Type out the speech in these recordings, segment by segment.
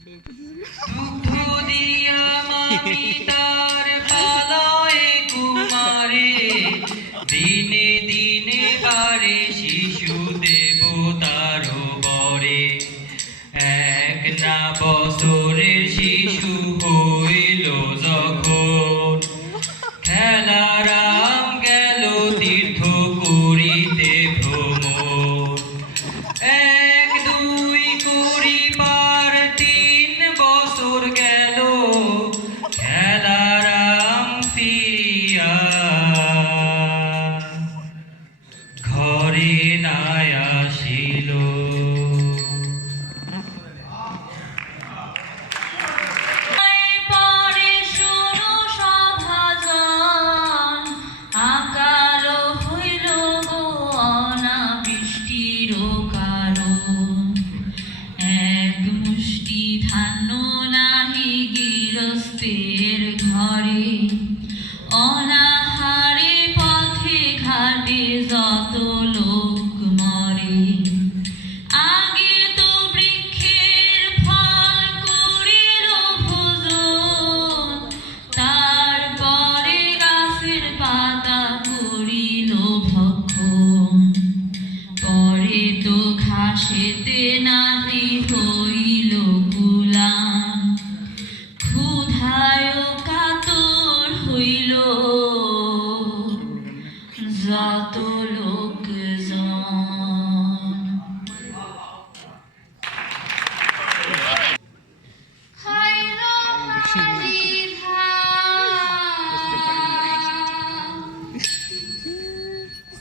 দুগ্ধ দিয়া মামি তার পালয় কুমারে, দিনে দিনে বাড়ে শিশু দেবতার বরে। এক না বছরের শিশু হইল যখন, খেলারাম গেল তীর্থ করিতে ভ্রমণ। এক দুই করি পার 3 বছর গেল, খেলারাম ফিরিয়া ঘরে নাই আসিল। ঘরে অনাহারে পথে ঘাটে যত লোক মরে। আগে তো বৃক্ষের ফল করিল ভোজন, তারপরে গাছের পাতা করিল ভক্ষণ। পরে তো ঘাসেতে নাহি হইল গুলাম, ক্ষুধায় কাতর হইল যত লোকজন। খাইল মাটি ধান,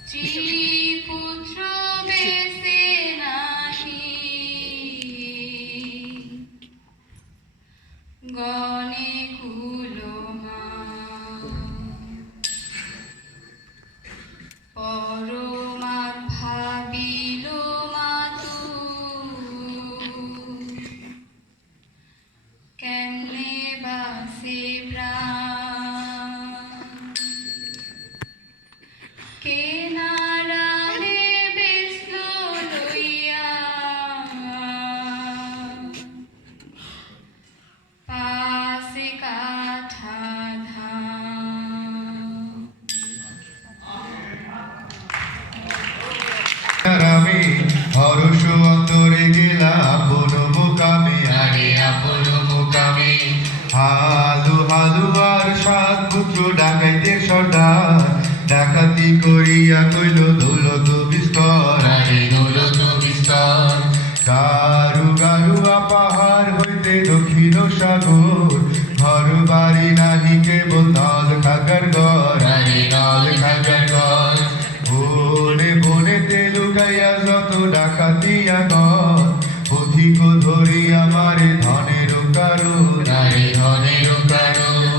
স্ত্রী পুত্র বেঁচে নাহি, গণে পরমার ভাবিল মাতু, কেমনে বাসে প্রাণ। কেনারামে বেসল লইয়া, পাশে কাঠা আমি হরষ অন্তরে গেলাম আপন মোকামে, আরে আপন মোকামে। হালু হালু আর 7 পুত্র ডাকাইতে সর্দার, ডাকাতি করিয়া কইল দৌলত বিস্তর, আরে দৌলত বিস্তর। গারু গারুয়া পাহাড় হইতে দক্ষিণ সাগর, ঘর বাড়ি নাহি কেবল নল খাগার ঘর, আরে নল খাগার ঘর। বনে বনেতে লুকাইয়া যত ডাকাতিয়া ঘর, অধিক ধরিয়া মারে ধনের কারণ, আরে ধনের কারণ।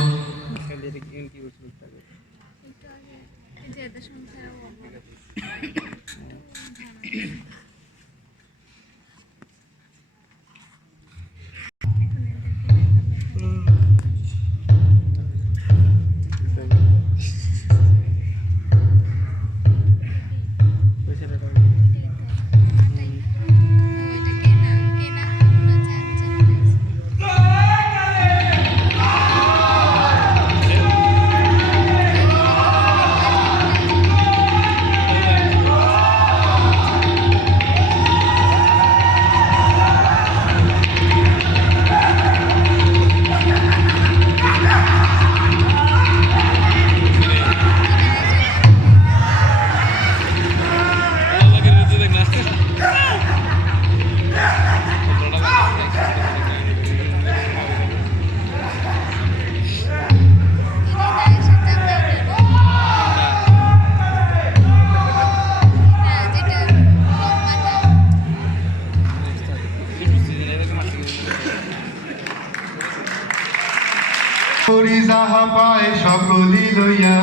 যাহা পায় সকলি লইয়া,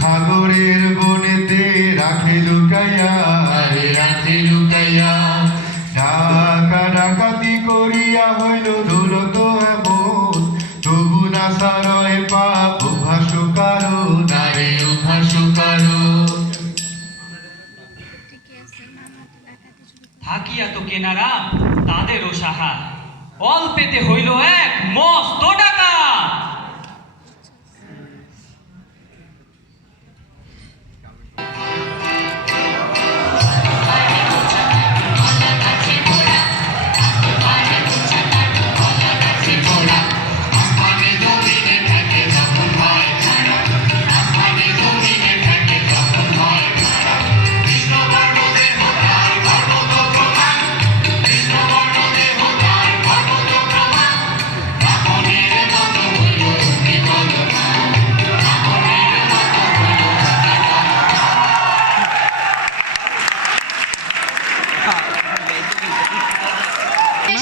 খাগরের বনেতে রাখে লুকাইয়া, আরে রাখে লুকাইয়া। ডাকা ডাকাতি করিয়া হইল দৌলত এমন, তবু না সারয় পাপ অভ্যাস কারণ, আরে অভ্যাস কারণ। থাকিয়া তো কেনারাম তাদেরও সাহা, অল্পেতে হইল এক মস্ত ডাকা।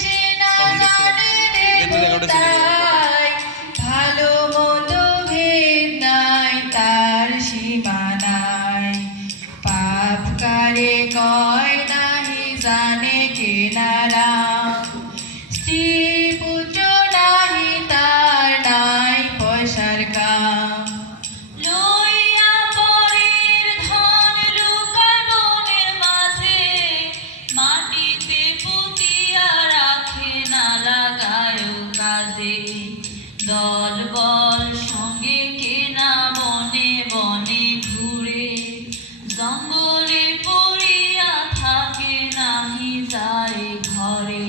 সে না জানে দেবতাই, ভালো মন্দ ভেদ নাই তার সীমানায়। পাপ কারে কয় নাহি জানে কেনারা, স্ত্রী পুত্র নাহি তার নাই পয়সার কাম। লইয়া পরের ধন লুকায় বনের মাঝে, মাটিতে পুঁতিয়া রাখে না লাগায় কাজে। দল বল সঙ্গে কেনা বনে বনে ঘুরে, জঙ্গলে পড়িয়া থাকে নাহি যায় ঘরে।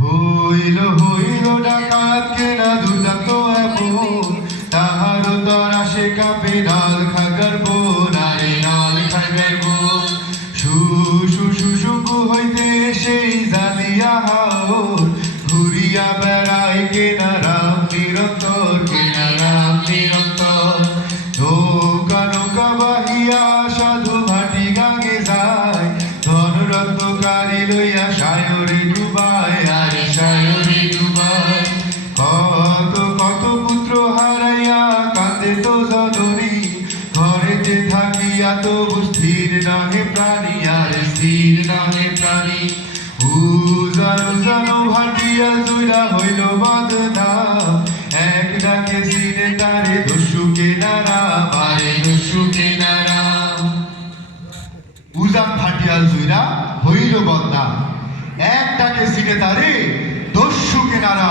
হইল হইল ডাকাত কেনা দুর্দান্ত এমন, তাহার তরা সে কাপে নাল খাগার বোন, আরে নাল খাগার বোন। শুশু হইতে সেই জালিয়া হাওর, ঘুরিয়া বেড়ায় কেনা রাম নিরন্তর, কেনা রাম নিরন্তর। নৌকা নৌকা বাহিয়া সাধু ভাটি গাঙে যায়, ধনরত্নকারী লইয়া সায়রে ডুবায়, আরে সায়রে ডুবায়। কত কত পুত্র হারাইয়া কাঁদে তো জননী, ঘরেতে থাকিয়া তবু স্থির নহে প্রাণী, আরে স্থির নহে প্রাণী। উজানো জানো ভাটিয়া জুইরা হইল বাঁধনা, এক ডাকে সিনে তারে দস্যু কেনারা, আরে দস্যু কেনারা। উজান ফাটিয়াল জুইরা হইল বদনা, এক ডাকে সিনে তারে দস্যু কেনারা।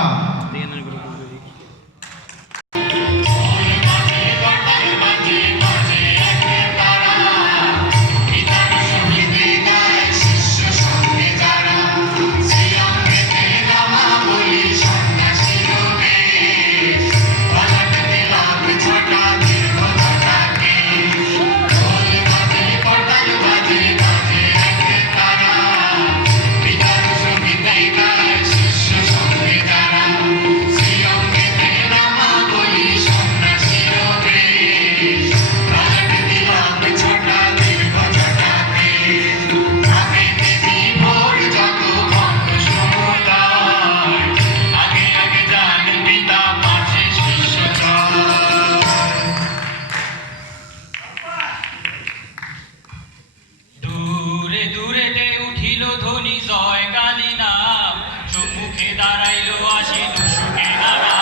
দূরে দূরেতে উঠিল ধ্বনি জয় কালী নাম, সম্মুখে দাঁড়াইল আসি দুশুকে নারা।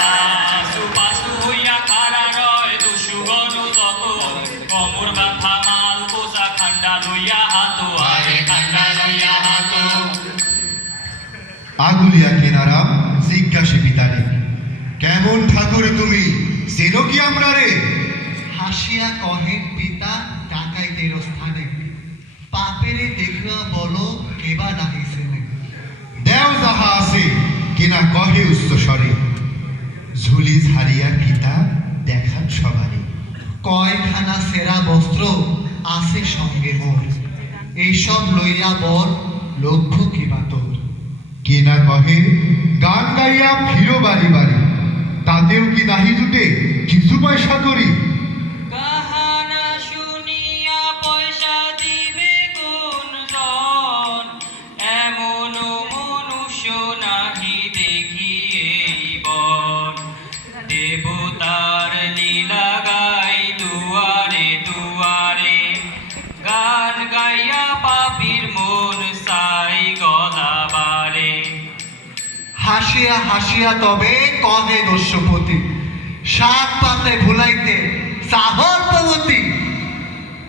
পাশু পাশু হইয়া খাড়া রয় দুশুগণ যত, কমর ব্যথা মাল পোষা খান্ডা লইয়া হাত, আরে খান্ডা লইয়া হাত। আগুলিয়া কেনারা জিজ্ঞাসে পিতারে, কেমন ঠাকুর তুমি, চেনো কি আমরা রে? হাসিয়া কহেন পিতা ডাকাইতের স্থানে, পাপেরে দেখিয়া বলো কেবা ডাকিছেনে। দেও যাহা আছে কিনা কহে উচ্চ স্বরে, ঝুলি ঝাড়িয়া পিতা দেখান সবারে। কয়খানা সেরা বস্ত্র আছে সঙ্গে মোর, এইসব লইয়া বল লক্ষ্য কিবা তোর। কিনা কহে গান গাইয়া ফিরো বাড়ি বাড়ি, তাতেও কি নাহি জুটে কিছু পয়সা করি। কাহানা শুনিয়া পয়সা দিবে কোন জন, এমন মনুষ্য নাহি দেখি এই বন। দেবতার লীলা গাই দুয়ারে দুয়ারে, গান গাইয়া পাপীর মন সাই গলাবারে। হাসিয়া হাসিয়া তবে কহে দস্যুপতি, সাত পাতে ভুলাইতে সাহর প্রগতি।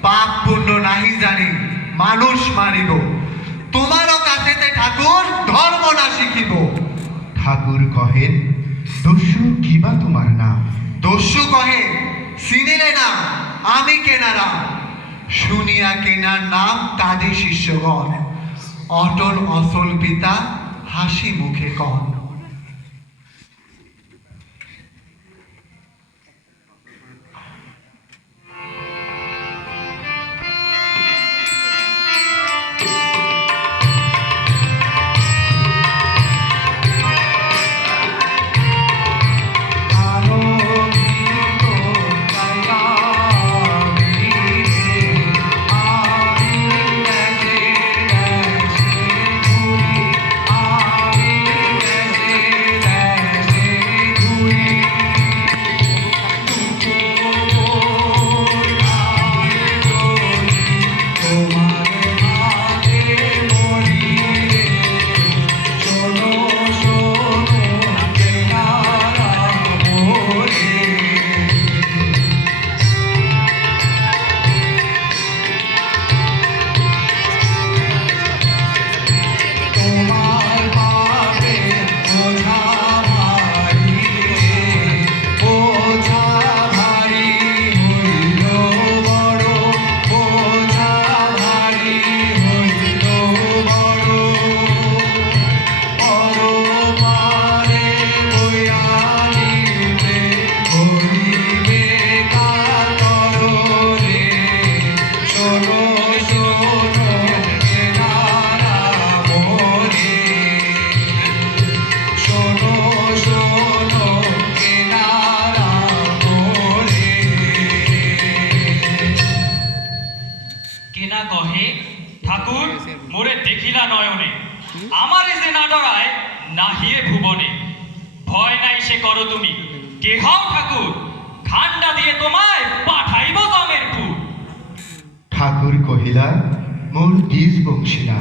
পাপ পুণ্য নাহি জানি মানুষ মারিব, ঠাকুর ধর্ম না শিখিব। ঠাকুর কহেন দস্যু কিবা তোমার নাম? দস্যু কহে চিনিলে না আমি কেনারা। শুনিয়া কেনার নাম তাদের শিষ্যগণ, অটল অসল পিতা হাসি মুখে কন। কেনা কহে ঠাকুর মোরে দেখিলা নয়নে, আমারে যে না ডরায় নাহিয়ে ভুবনে। ভয় নাই সে করো তুমি, কে হও ঠাকুর? খান্ডা দিয়ে তোমায় পাঠাইব দমের পুর। ঠাকুর কহিলা মোর দ্বিজ বংশীরা।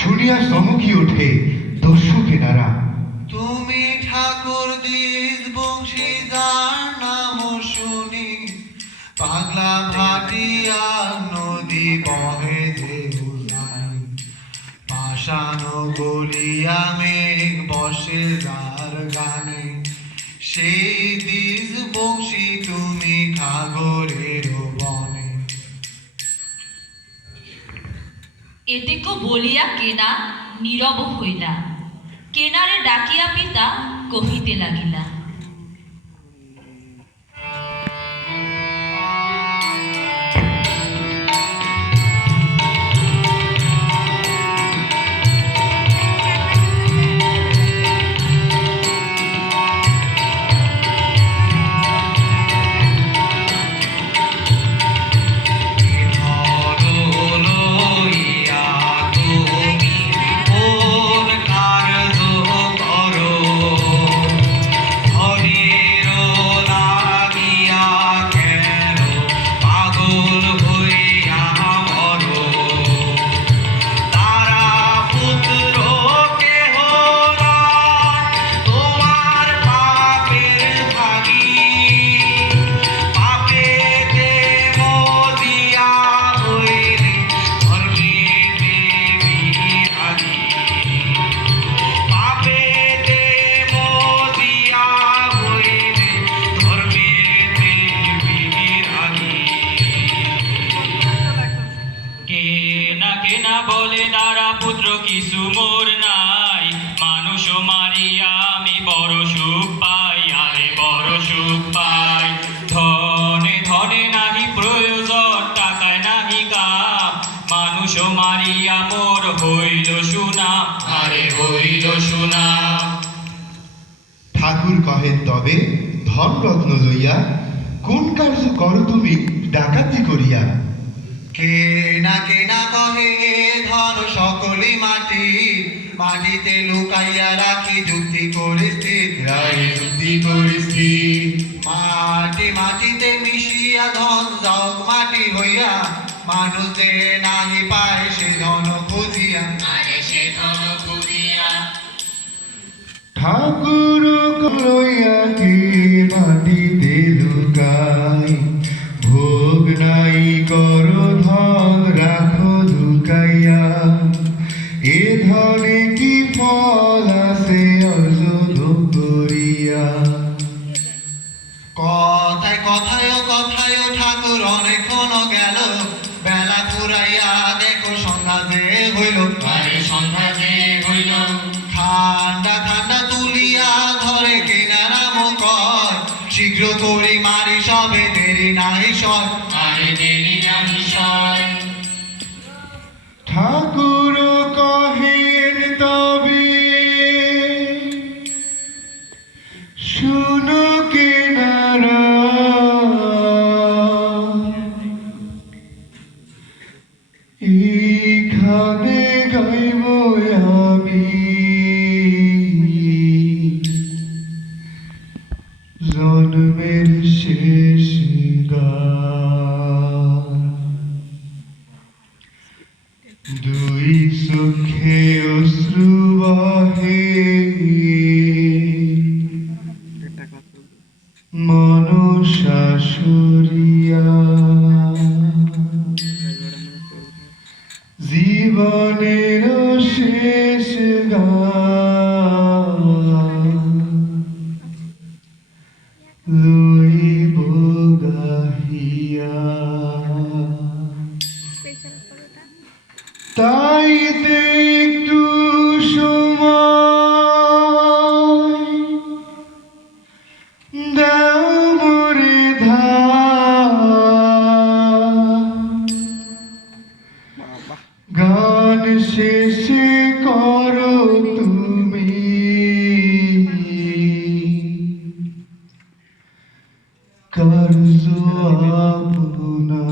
শুনিয়া চমকি ওঠে দস্যু কেনারা। তুমি ঠাকুর দ্বিজ বংশী যার নাম শুনি, পাগলা ভাটিয়া নদী বহে যে উজানি। পাষাণ গলিয়া মেঘ বসে যার গানে, সেই দ্বিজ বংশী তুমি খাগরের বনে। এতেক বলিয়া কেনা নীরব হইলা, কেনারে ডাকিয়া পিতা কহিতে লাগিলা। কেনা বলে তারা পুত্র কিছু মোর নাই, মানুষ মারিয়া আমি বড় সুখ পাই, আরে বড় সুখ পাই। ধনে ধনে নাহি প্রয়োজন, টাকায় নাহি কাম, মানুষ মারিয়া মোর হইল সুনাম, আরে হইল সুনাম। ঠাকুর কহেন তবে ধন রত্ন লইয়া, কোন কার্য করো তুমি ডাকাতি করিয়া? কেনা কেনা কহে ধন সকলি মাটি, মাটিতে লুকাইয়া রাখি যুক্তি করে স্থির, যুক্তি করিছি মাটি মাটিতে মিশিয়া ধন জগ মাটি হইয়া, মানুষ যে নাহি পায় সে ধন খুঁজিয়া, আরে সে ধন খুঁজিয়া। ঠাকুর লইয়া কে মাটিতে লুকাই, ভোগ নাই কর ধন রাখো লুকাইয়া, এ ধনে কি ফল আছে অর্জন করিয়া। কথায় কথায় ঠাকুর অনেকক্ষণ গেল, বেলা ফুরাইয়া দেখো সন্ধ্যা যে হইল, আরে সন্ধ্যা যে হইল, ঠান্ডা ঠান্ডা তুলিয়া ধরে কেনারাম কয়, শীঘ্র করি মারি সবে দেরি নাই সয়। আরে দেরি নাহি সয়। ঠাকুর কহেন তবে শুনো কেনারা, এইখানে গাইব আমি জন্মের শেষ গান। দুই চোখে অশ্রু বহে মনসা সরিয়া, জীবনের শেষ গান লইব গাহিয়া। তাইতে একটু সময় দাও মোরে ধার, গান শেষে করো তুমি কার্য আপনা।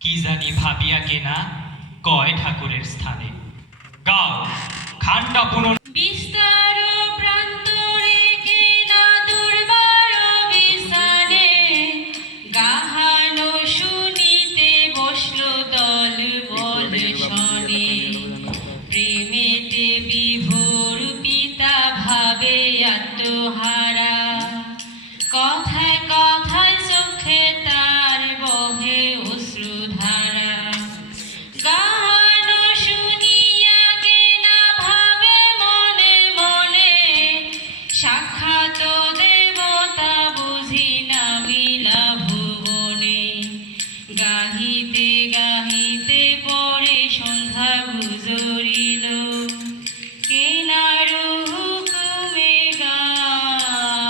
কি জানি ভাবিয়া কেনা কয় ঠাকুরের স্থানে, গাও খান্ডা পুনঃ বিস্তার প্রান্তরে কেনা দুর্বার বিসানে, গাহানো শুনিতে বসল দল বল শনে। প্রেমেতে বিভোর পিতা ভাবে আত্মহারা, কথায় কথায় চোখে তার বহে অশ্রুধারা। গাহানো শুনিয়া কেনা ভাবে মনে মনে, সাক্ষাৎ দেবতা বুঝি নামিলা ভুবনে। গাহিতে গাহিতে পরে সন্ধ্যা গুজরিল, কেনার হুকুমে গান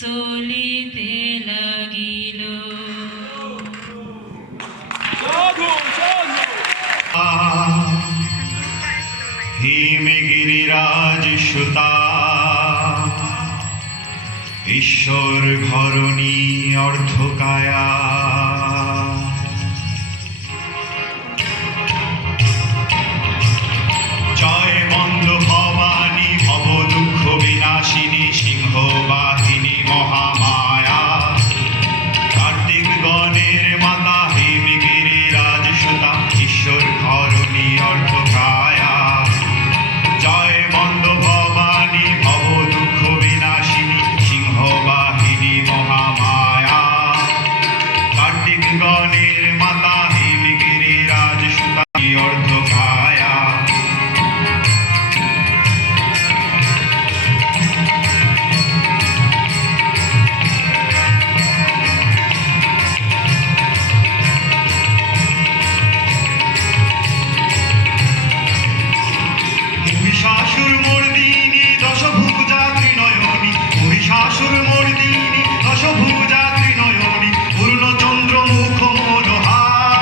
চলিতে লাগিল। হিমগিরিরাজ সুতা ঈশ্বর ঘরণী অর্ধকায়া, জয় মন্দ ভবানী ভব দুঃখ বিনাশিনী সিংহ বাহিনী মহামায়া, কার্তিক গণের মাতা হিমগিরিরাজ সুতা ঈশ্বর ঘরণী অর্ধকায়া। জয় মন্দ ভবানী ভব দুঃখ বিনাশিনী সিংহ বাহিনী মহামায়া, কার্তিক গণের মাতা হিমগিরিরাজ সুতা অর্ধকায়া। মহিষাসুর মর্দিনী দশভুজা ত্রিনয়নী, মহিষাসুর মর্দিনী দশভুজা ত্রিনয়নী, পূর্ণচন্দ্র মুখ মনোহার।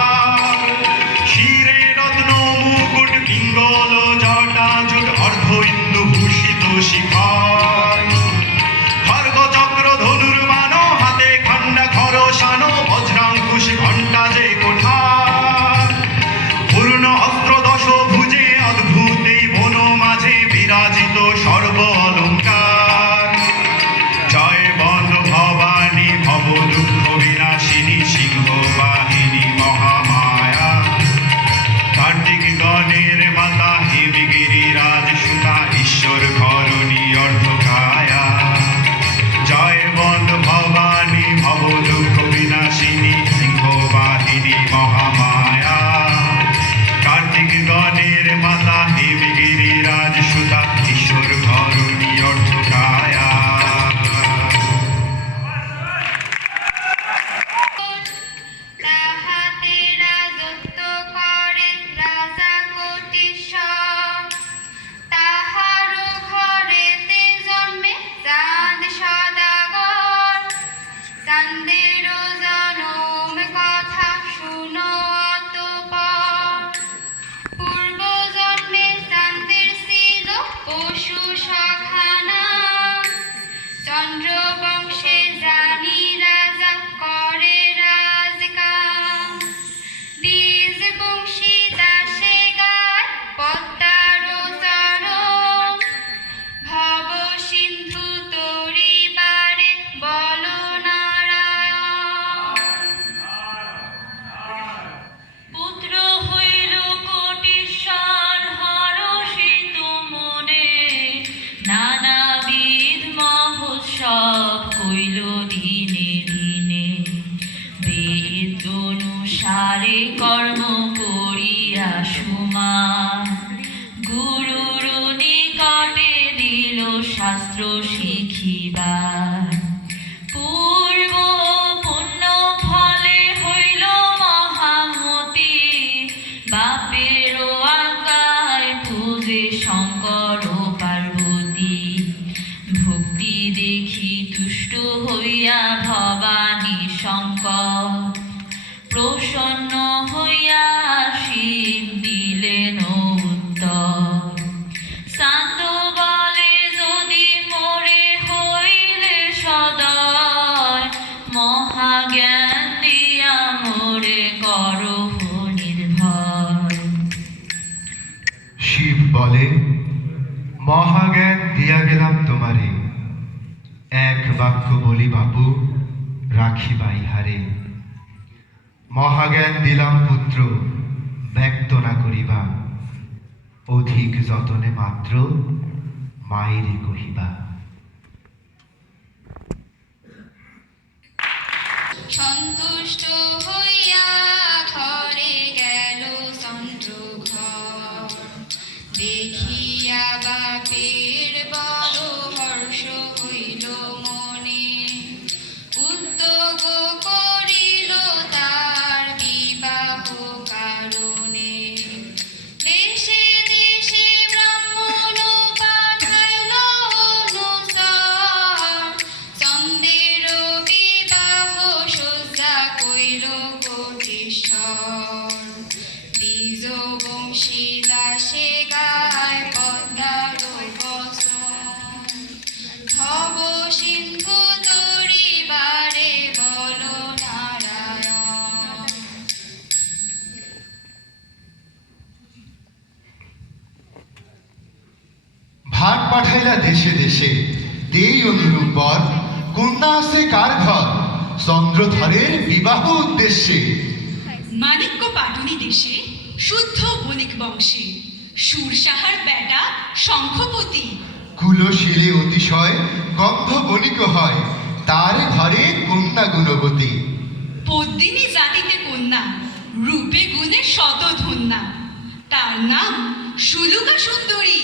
তারে কর্ম করিয়া সুমান গুরুর নিকটে দিল শাস্ত্র শিখিবার পূর্ব পুণ্য ফলে হইল মহামতি বাপের আজ্ঞায় পূজে শঙ্কর ও পার্বতী ভক্তি দেখি তুষ্ট হইয়া ভবানী শঙ্কর প্রসন্ন হইয়া শিব দিলেন উত্তর শান্ত বলে যদি মোরে হইলে সদয় মহাজ্ঞান দিয়া মোরে করহ নির্ভয় শিব বলে মহাজ্ঞান দিয়া গেলাম তোমারে এক বাক্য বলি বাপু রাখিবা ইহারে মহাজ্ঞান দিলাম পুত্র ব্যক্ত না করিবা অধিক যতনে মাত্র মায়েরে কহিবা সন্তুষ্ট হইয়া ঘরে গেল চন্দ্রঘর দেখিয়া বাপের বড় হর্ষ হইল মনে উদ্যোগ করিল তার বিবাহ কারণে দেশে দেশে ব্রাহ্মণ পাঠাইল অনুচর চন্দ্রের বিবাহ সজ্জা কইল কোটিশ্বর দ্বিজ বংশী দাসে গায় পদ্মার বচন ভব সিন্ধু তরিবারে বল নারায়ণ ভাট পাঠাইলা দেশে দেশে দেই অনুরূপ বর কন্যা আছে কার ঘর চন্দ্রধরের বিবাহ উদ্দেশ্যে মানিক্য পাটুনি দেশে শুদ্ধ বণিক বংশে সুরসাহার বেটা শঙ্খপতি কুলশীলে অতিশয় গন্ধ বণিক হয় তার ঘরে কন্যা গুণবতী পদ্মিনী জাতিতে কন্যা রূপে গুণে শতধন্যা তার নাম সুলুকা সুন্দরী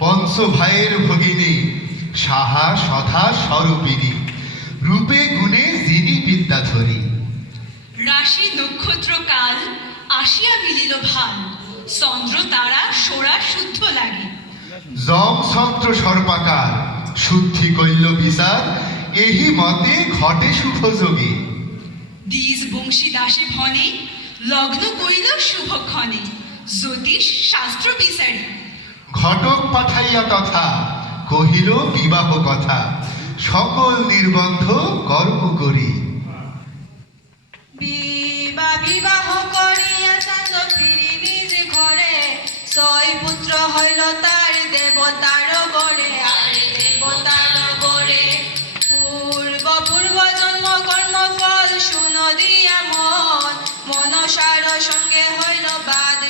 পঞ্চ ভাইয়ের ভগিনী সাহা সধা স্বরূপিণী রূপে গুণে যিনি বিদ্যাধরী রাশি নক্ষত্র কাল আসিয়া মিলিল ভাল চন্দ্র তারা সোরা শুদ্ধ লাগে যম ছত্র সর্পাকার শুদ্ধি কইল বিচার এহি মতে ঘটে শুভযোগে দ্বিজ বংশী দাসে ভনে লগ্ন করিল শুভক্ষণে জ্যোতিষ শাস্ত্র বিচারি ঘটক পাঠাইয়া তথা কহিল বিবাহ কথা সকল নির্বন্ধ কর্ম করি বিবাহ করিয়া চাঁদ ফিরি নিজ ঘরে ছয় পুত্র হইল তার দেবতার বরে আরে দেবতার বরে পূর্ব জন্ম কর্ম ফল শুনো দিয়া মন মনসার সঙ্গে হইল বাদ